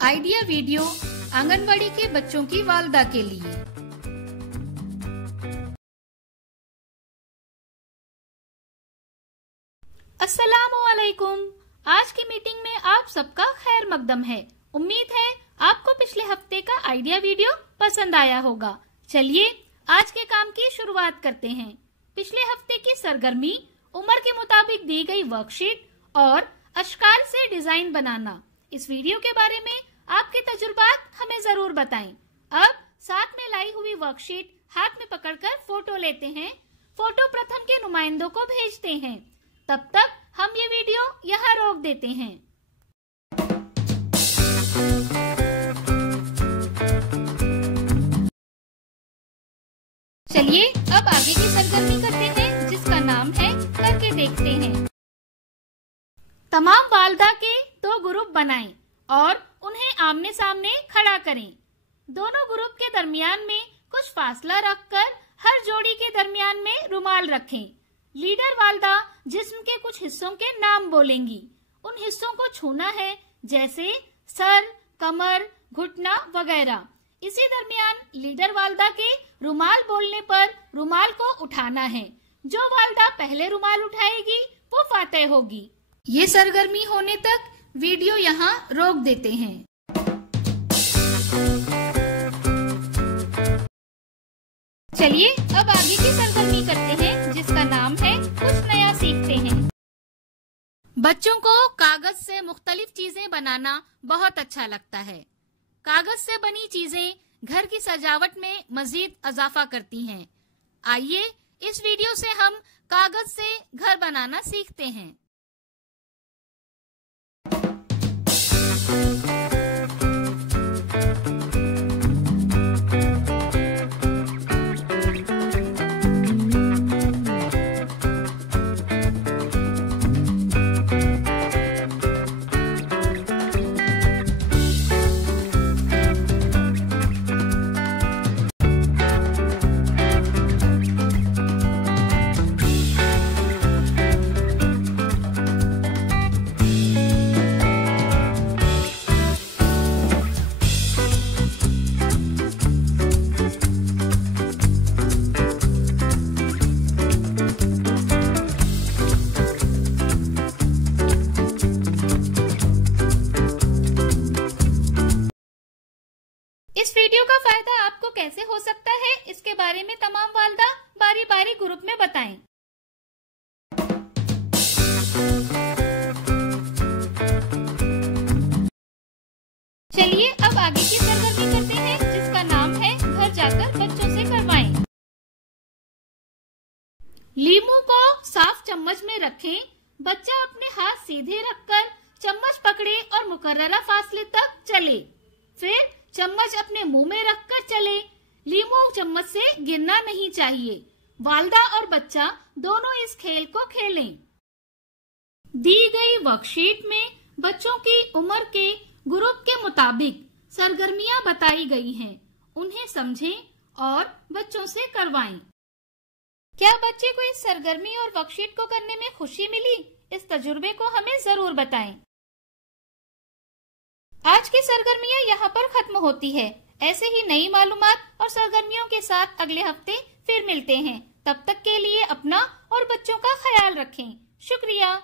Idea video anganwadi के बच्चों की वालदा के लिए। अस्सलामुअलैकुम। आज की मीटिंग में आप सबका खैर मकदम है। उम्मीद है आपको पिछले हफ्ते का आइडिया वीडियो पसंद आया होगा। चलिए आज के काम की शुरुआत करते हैं। पिछले हफ्ते की सरगर्मी उम्र के मुताबिक दी गई वर्कशीट और अशकाल से डिजाइन बनाना। इस वीडियो के बारे में आपके तजुर्बात हमें जरूर बताएं। अब साथ में लाई हुई वर्कशीट हाथ में पकड़कर फोटो लेते हैं। फोटो प्रथम के नुमाइंदों को भेजते हैं। तब तक हम ये वीडियो यहाँ रोक देते हैं। चलिए अब आगे की सरगर्मी करते हैं, जिसका नाम है करके देखते हैं। तमाम वालदा के 2 ग्रुप बनाएं और उन्हें आमने सामने खड़ा करें। दोनों ग्रुप के दरमियान में कुछ फासला रखकर हर जोड़ी के दरमियान में रुमाल रखें। लीडर वालदा जिस्म के कुछ हिस्सों के नाम बोलेंगी। उन हिस्सों को छूना है, जैसे सर, कमर, घुटना वगैरह। इसी दरमियान लीडर वालदा के रुमाल बोलने पर रुमाल को उठाना है। जो वालदा पहले रुमाल उठाएगी वो फातेह होगी। ये सरगर्मी होने तक वीडियो यहाँ रोक देते हैं। चलिए अब आगे की सरगर्मी करते हैं, जिसका नाम है कुछ नया सीखते हैं। बच्चों को कागज से मुख्तलिफ चीजें बनाना बहुत अच्छा लगता है। कागज से बनी चीजें घर की सजावट में मजीद इजाफा करती हैं। आइए इस वीडियो से हम कागज से घर बनाना सीखते हैं। इस वीडियो का फायदा आपको कैसे हो सकता है, इसके बारे में तमाम वालदा बारी बारी ग्रुप में बताएं। चलिए अब आगे की सरगर्मी करते हैं, जिसका नाम है घर जाकर बच्चों से करवाएं। लीमू को साफ चम्मच में रखें। बच्चा अपने हाथ सीधे रखकर चम्मच पकड़े और मुकर्ररा फासले तक चले। फिर चम्मच अपने मुंह में रखकर चले। लीमू चम्मच से गिरना नहीं चाहिए। वालदा और बच्चा दोनों इस खेल को खेलें। दी गई वर्कशीट में बच्चों की उम्र के ग्रुप के मुताबिक सरगर्मियां बताई गई हैं। उन्हें समझें और बच्चों से करवाएं। क्या बच्चे को इस सरगर्मी और वर्कशीट को करने में खुशी मिली? इस तजुर्बे को हमें जरूर बताएं। आज की सरगर्मियां यहाँ पर खत्म होती है। ऐसे ही नई मालूमात और सरगर्मियों के साथ अगले हफ्ते फिर मिलते हैं। तब तक के लिए अपना और बच्चों का ख्याल रखें। शुक्रिया।